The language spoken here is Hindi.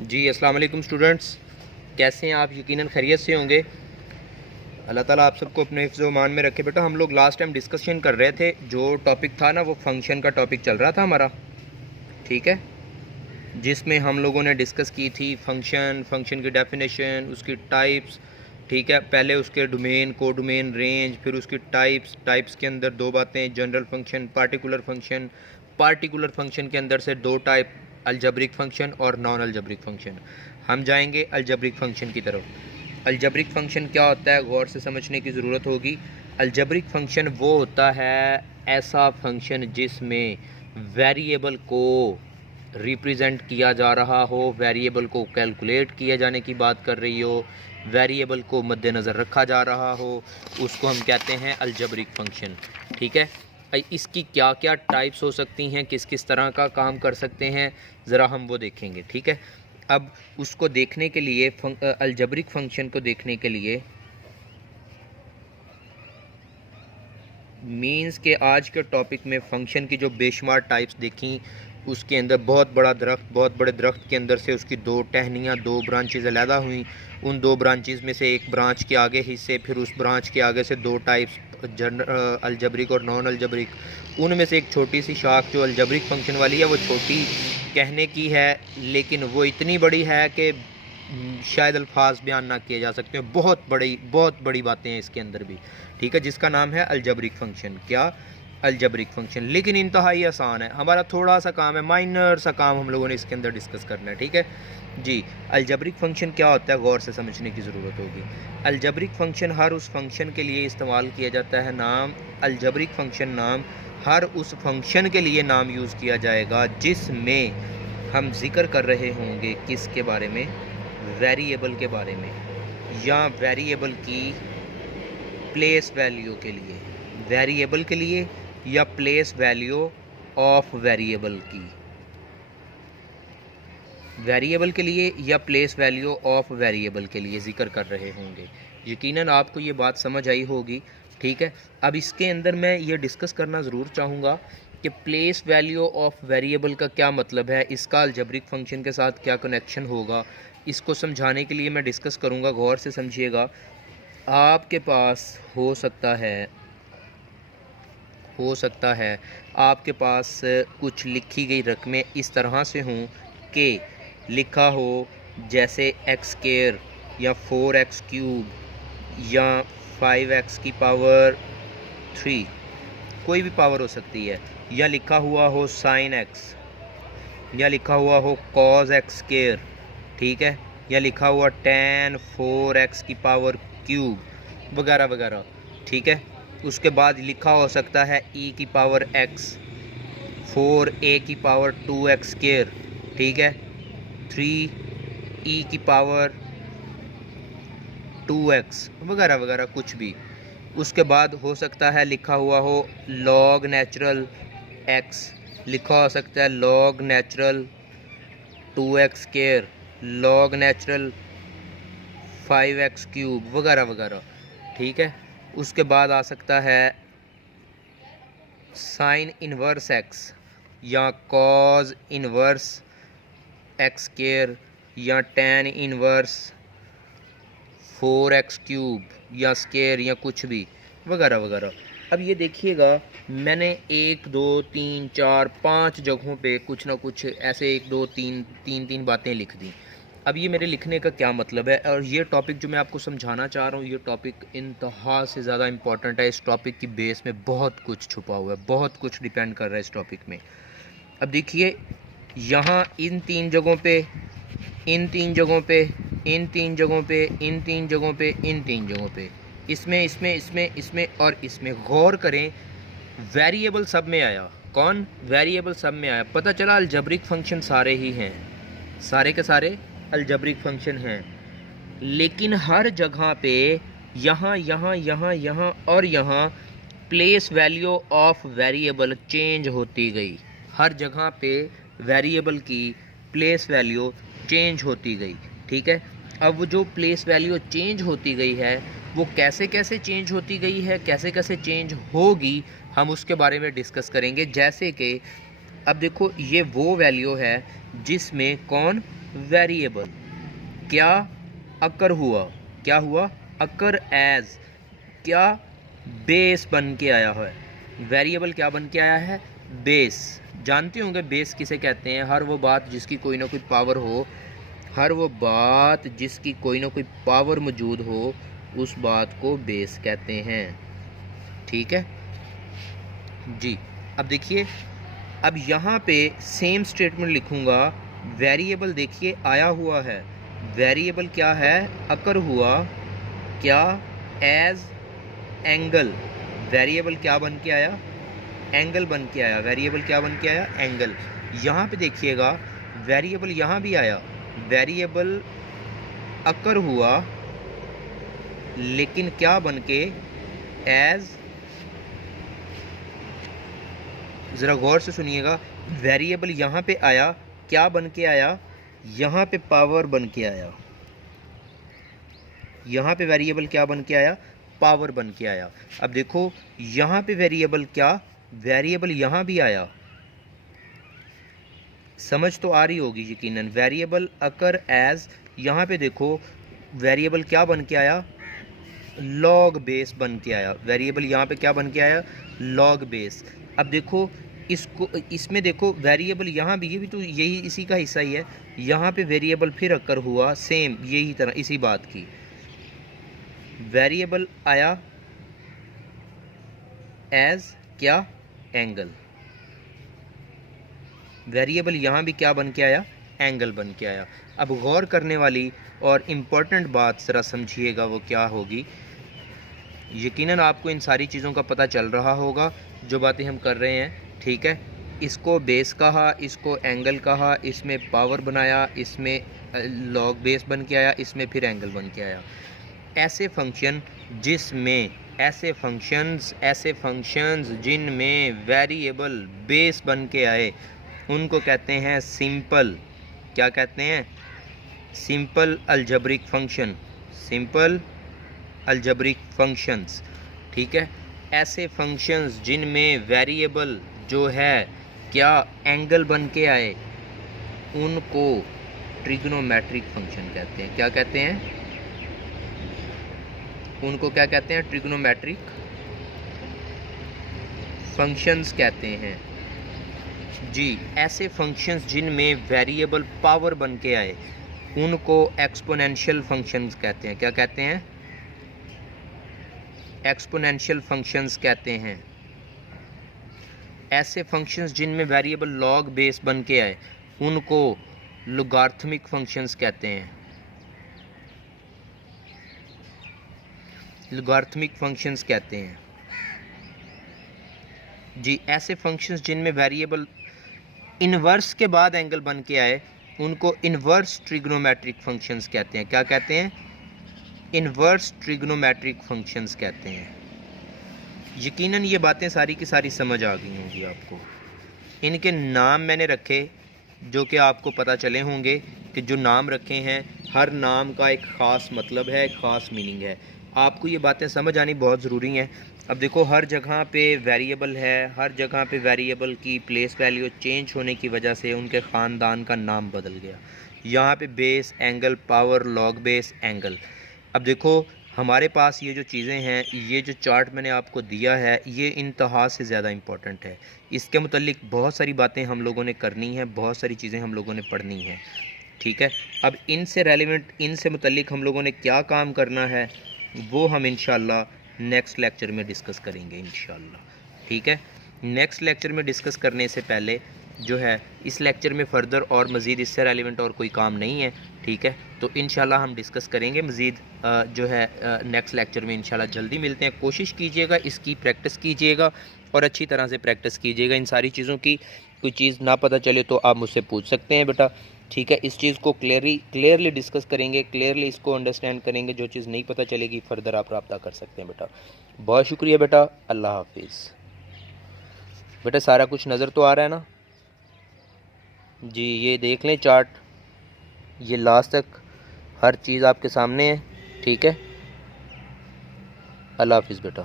जी अस्सलाम वालेकुम स्टूडेंट्स, कैसे हैं आप? यकीनन खैरियत से होंगे। अल्लाह ताला आप सबको अपने हिफ्ज़ व मान में रखे। बेटा हम लोग लास्ट टाइम डिस्कशन कर रहे थे, जो टॉपिक था ना वो फंक्शन का टॉपिक चल रहा था हमारा, ठीक है, जिसमें हम लोगों ने डिस्कस की थी फंक्शन की डेफिनेशन, उसकी टाइप्स, ठीक है, पहले उसके डोमेन, को डोमेन, रेंज, फिर उसकी टाइप्स के अंदर दो बातें, जनरल फंक्शन, पार्टिकुलर फंक्शन के अंदर से दो टाइप, अलजब्रिक फंक्शन और नॉन अलजब्रिक फंक्शन। हम जाएंगे अलजब्रिक फंक्शन की तरफ। अलजब्रिक फंक्शन क्या होता है, गौर से समझने की ज़रूरत होगी। अलजब्रिक फंक्शन वो होता है ऐसा फंक्शन जिसमें वेरिएबल को रिप्रेजेंट किया जा रहा हो, वेरिएबल को कैलकुलेट किए जाने की बात कर रही हो, वेरिएबल को मद्देनज़र रखा जा रहा हो, उसको हम कहते हैं अलजब्रिक फंक्शन, ठीक है। इसकी क्या क्या टाइप्स हो सकती हैं, किस किस तरह का काम कर सकते हैं, ज़रा हम वो देखेंगे, ठीक है। अब उसको देखने के लिए अलजब्रिक फंक्शन को देखने के लिए मीन्स के आज के टॉपिक में फ़ंक्शन की जो बेशुमार टाइप्स देखी, उसके अंदर बहुत बड़े दरख्त के अंदर से उसकी दो टहनियाँ, दो ब्रांचेज़ अलहदा हुई। उन दो ब्रांचेज़ में से एक ब्रांच के आगे हिस्से, फिर उस ब्रांच के आगे से दो टाइप्स, अलजब्रिक और नॉन अलजब्रिक। उनमें से एक छोटी सी शाख जो अलजब्रिक फंक्शन वाली है, वो छोटी कहने की है, लेकिन वो इतनी बड़ी है कि शायद अल्फाज बयान ना किए जा सकते हैं। बहुत बड़ी बातें हैं इसके अंदर भी, ठीक है, जिसका नाम है अलजब्रिक फंक्शन। क्या? Algebraic function. लेकिन इंतहाई आसान है, हमारा थोड़ा सा काम है, माइनर सा काम हम लोगों ने इसके अंदर डिस्कस करना है, ठीक है जी। अलजब्रिक फंक्शन क्या होता है, गौर से समझने की ज़रूरत होगी। अलजब्रिक फंक्शन हर उस फंक्शन के लिए इस्तेमाल किया जाता है, नाम अलजब्रिक फंक्शन नाम हर उस फंक्शन के लिए नाम यूज़ किया जाएगा जिसमें हम जिक्र कर रहे होंगे किसके बारे में, वेरिएबल के बारे में, या वेरिएबल की प्लेस वैल्यू के लिए, वेरिएबल के लिए या प्लेस वैल्यू ऑफ वेरिएबल की, वेरिएबल के लिए या प्लेस वैल्यू ऑफ वेरिएबल के लिए जिक्र कर रहे होंगे। यकीनन आपको ये बात समझ आई होगी, ठीक है। अब इसके अंदर मैं ये डिस्कस करना ज़रूर चाहूँगा कि प्लेस वैल्यू ऑफ वेरिएबल का क्या मतलब है, इसका अलजब्रिक फंक्शन के साथ क्या कनेक्शन होगा, इसको समझाने के लिए मैं डिस्कस करूँगा। गौर से समझिएगा। आपके पास हो सकता है आपके पास कुछ लिखी गई रकमें इस तरह से हों कि लिखा हो जैसे एक्स स्क्वायर या 4x क्यूब या 5x की पावर 3, कोई भी पावर हो सकती है, या लिखा हुआ हो साइन एक्स, या लिखा हुआ हो कॉज एक्स स्क्वायर, ठीक है, या लिखा हुआ tan 4x की पावर क्यूब वगैरह वगैरह, ठीक है। उसके बाद लिखा हो सकता है e की पावर x, 4a की पावर 2x स्क्वायर, ठीक है, 3e की पावर 2x वगैरह वगैरह कुछ भी। उसके बाद हो सकता है लिखा हुआ हो log नेचुरल x, लिखा हो सकता है log natural 2x square, log natural 5x cube वगैरह वगैरह, ठीक है। उसके बाद आ सकता है साइन इन्वर्स x या कॉज इन्वर्स एक्स स्क्वायर या tan इन्वर्स 4x क्यूब या स्क्वायर या कुछ भी वगैरह वगैरह। अब ये देखिएगा, मैंने 1 2 3 4 5 जगहों पे कुछ ना कुछ ऐसे 1 2 3 बातें लिख दी। अब ये मेरे लिखने का क्या मतलब है, और ये टॉपिक जो मैं आपको समझाना चाह रहा हूँ, ये टॉपिक इंतहा से ज़्यादा इम्पॉर्टेंट है। इस टॉपिक की बेस में बहुत कुछ छुपा हुआ है, बहुत कुछ डिपेंड कर रहा है इस टॉपिक में। अब देखिए, यहाँ इन 3 जगहों पे, इन 3 जगहों पे, इन 3 जगहों पे, इन 3 जगहों पे, इन 3 जगहों पे, इसमें और इसमें गौर करें, वेरिएबल सब में आया। कौन? वेरिएबल सब में आया। पता चला अलजब्रिक फंक्शन सारे ही हैं, सारे के सारे अलजब्रिक फंक्शन हैं, लेकिन हर जगह पे यहाँ और यहाँ place value of variable change होती गई। हर जगह पे वेरिएबल की प्लेस वैल्यू चेंज होती गई, ठीक है। अब वो जो प्लेस वैल्यू चेंज होती गई है, वो कैसे कैसे चेंज होती गई है, कैसे कैसे चेंज होगी, हम उसके बारे में डिस्कस करेंगे। जैसे कि अब देखो, ये वो वैल्यू है जिसमें कौन, वेरिएबल। क्या अकर हुआ, क्या हुआ, अकर एज, क्या बेस बन के आया है। वेरिएबल क्या बन के आया है, बेस। जानते होंगे बेस किसे कहते हैं, हर वो बात जिसकी कोई ना कोई पावर हो, हर वो बात जिसकी कोई ना कोई पावर मौजूद हो, उस बात को बेस कहते हैं। ठीक है जी। अब देखिए, अब यहाँ पे सेम स्टेटमेंट लिखूँगा। वेरिएबल देखिए आया हुआ है, वेरिएबल क्या है, अकर हुआ, क्या, एज एंगल। वेरिएबल क्या बन के आया, एंगल बन के आया। वेरिएबल क्या बन के आया, एंगल। यहाँ पे देखिएगा वेरिएबल यहाँ भी आया, वेरिएबल अकर हुआ, लेकिन क्या बन के, एज, ज़रा गौर से सुनिएगा, वेरिएबल यहाँ पे आया, क्या बन के आया, यहाँ पे पावर बन के आया। यहाँ पे वेरिएबल क्या बन के आया, पावर बन के आया। अब देखो यहाँ पे वेरिएबल क्या, वेरिएबल यहाँ भी आया। समझ तो आ रही होगी यकीनन। वेरिएबल अकर एज, यहाँ पे देखो वेरिएबल क्या बन के आया, लॉग बेस बन के आया। वेरिएबल यहाँ पे क्या बन के आया, लॉग बेस। अब देखो इसको, इसमें देखो वेरिएबल यहाँ भी, ये भी तो यही इसी का हिस्सा ही है। यहाँ पे वेरिएबल फिर अकर हुआ, सेम यही तरह इसी बात की। वेरिएबल आया एज क्या, एंगल। वेरिएबल यहाँ भी क्या बन के आया, एंगल बन के आया। अब गौर करने वाली और इम्पोर्टेंट बात ज़रा समझिएगा, वो क्या होगी। यकीनन आपको इन सारी चीज़ों का पता चल रहा होगा जो बातें हम कर रहे हैं। ठीक है, इसको बेस कहा, इसको एंगल कहा, इसमें पावर बनाया, इसमें लॉग बेस बन के आया, इसमें फिर एंगल बन के आया। ऐसे फंक्शन जिसमें, ऐसे फंक्शंस जिनमें वेरिएबल बेस बन के आए, उनको कहते हैं सिंपल, क्या कहते हैं, simple algebraic function, simple algebraic functions. ठीक है, ऐसे फंक्शंस जिनमें वेरिएबल जो है क्या, एंगल बन के आए, उनको ट्रिग्नोमेट्रिक फंक्शन कहते हैं। क्या कहते हैं, उनको क्या कहते हैं, ट्रिग्नोमेट्रिक फंक्शंस कहते हैं जी। ऐसे फंक्शंस जिनमें वेरिएबल पावर बन के आए, उनको एक्सपोनेंशियल फंक्शंस कहते हैं। क्या कहते हैं, एक्सपोनेंशियल फंक्शंस कहते हैं। ऐसे फंक्शंस जिनमें वेरिएबल लॉग बेस बन के आए, उनको लॉगरिथमिक फंक्शंस कहते हैं, लॉगरिथमिक फंक्शंस कहते हैं जी। ऐसे फंक्शंस जिनमें वेरिएबल इन्वर्स के बाद एंगल बन के आए, उनको इन्वर्स ट्रिग्नोमेट्रिक फंक्शंस कहते हैं। क्या कहते हैं, इन्वर्स ट्रिग्नोमेट्रिक फंक्शंस कहते हैं। यकीनन ये बातें सारी की सारी समझ आ गई होंगी आपको। इनके नाम मैंने रखे जो कि आपको पता चले होंगे कि जो नाम रखे हैं, हर नाम का एक ख़ास मतलब है, एक ख़ास मीनिंग है। आपको ये बातें समझ आनी बहुत ज़रूरी हैं। अब देखो हर जगह पे वेरिएबल है, हर जगह पे वेरिएबल की प्लेस वैल्यू चेंज होने की वजह से उनके ख़ानदान का नाम बदल गया। यहाँ पे base, angle, power, log base, angle. अब देखो हमारे पास ये जो चीज़ें हैं, ये जो चार्ट मैंने आपको दिया है, ये इंतहा से ज़्यादा इम्पोर्टेंट है। इसके मुतल्लिक बहुत सारी बातें हम लोगों ने करनी है, बहुत सारी चीज़ें हम लोगों ने पढ़नी है। ठीक है, अब इनसे रेलिवेंट, इनसे मुतल्लिक हम लोगों ने क्या काम करना है, वो हम इंशाल्लाह नेक्स्ट लेक्चर में डिस्कस करेंगे इंशाल्लाह। ठीक है, नेक्स्ट लेक्चर में डिस्कस करने से पहले जो है, इस लेक्चर में फ़र्दर और मज़ीद इससे रेलिवेंट और कोई काम नहीं है। ठीक है, तो इंशाल्लाह हम डिस्कस करेंगे मज़ीद जो है नेक्स्ट लेक्चर में इंशाल्लाह। जल्दी मिलते हैं। कोशिश कीजिएगा, इसकी प्रैक्टिस कीजिएगा और अच्छी तरह से प्रैक्टिस कीजिएगा इन सारी चीज़ों की। कोई चीज़ ना पता चले तो आप मुझसे पूछ सकते हैं बेटा। ठीक है, इस चीज़ को क्लियरली डिस्कस करेंगे, क्लियरली इसको अंडरस्टैंड करेंगे। जो चीज़ नहीं पता चलेगी फ़र्दर आप रब्ता कर सकते हैं बेटा। बहुत शुक्रिया बेटा, अल्लाह हाफिज़। बेटा सारा कुछ नज़र तो आ रहा है ना जी, ये देख लें चार्ट, ये लास्ट तक हर चीज़ आपके सामने है। ठीक है, अल्लाह हाफिज़ बेटा।